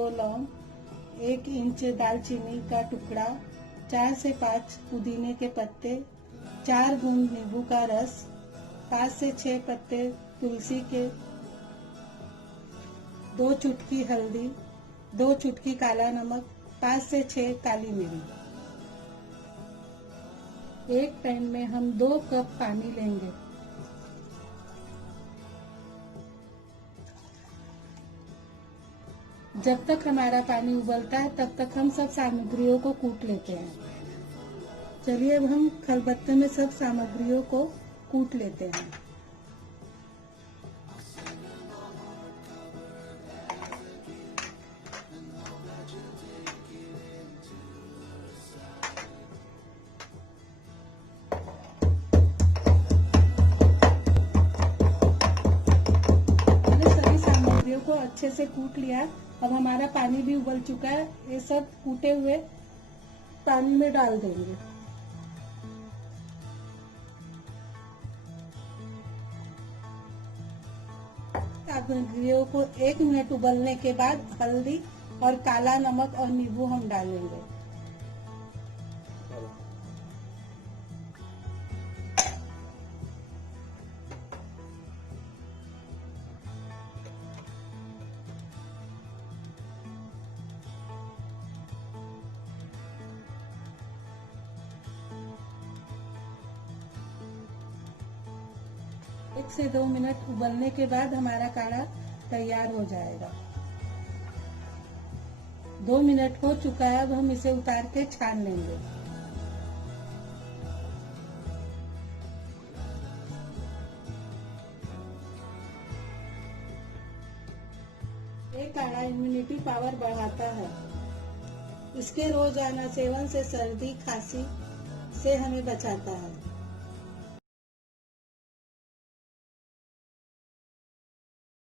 2 लौंग, 1 इंच दालचीनी का टुकड़ा, 4 से 5 पुदीने के पत्ते, 4 बूंद नींबू का रस, 5 से 6 पत्ते तुलसी के, 2 चुटकी हल्दी, 2 चुटकी काला नमक, 5 से 6 काली मिर्च। एक पैन में हम 2 कप पानी लेंगे। जब तक हमारा पानी उबलता है तब तक हम सब सामग्रियों को कूट लेते हैं। चलिए अब हम खलबत्ते में सब सामग्रियों को कूट लेते हैं। हमने सभी सामग्रियों को अच्छे से कूट लिया। अब हमारा पानी भी उबल चुका है। ये सब कूटे हुए पानी में डाल देंगे। सामग्रियों को 1 मिनट उबलने के बाद हल्दी और काला नमक और नींबू हम डालेंगे। एक से 2 मिनट उबलने के बाद हमारा काढ़ा तैयार हो जाएगा। 2 मिनट हो चुका है। अब हम इसे उतार के छान लेंगे। ये काढ़ा इम्यूनिटी पावर बढ़ाता है। इसके रोजाना सेवन से सर्दी खांसी से हमें बचाता है।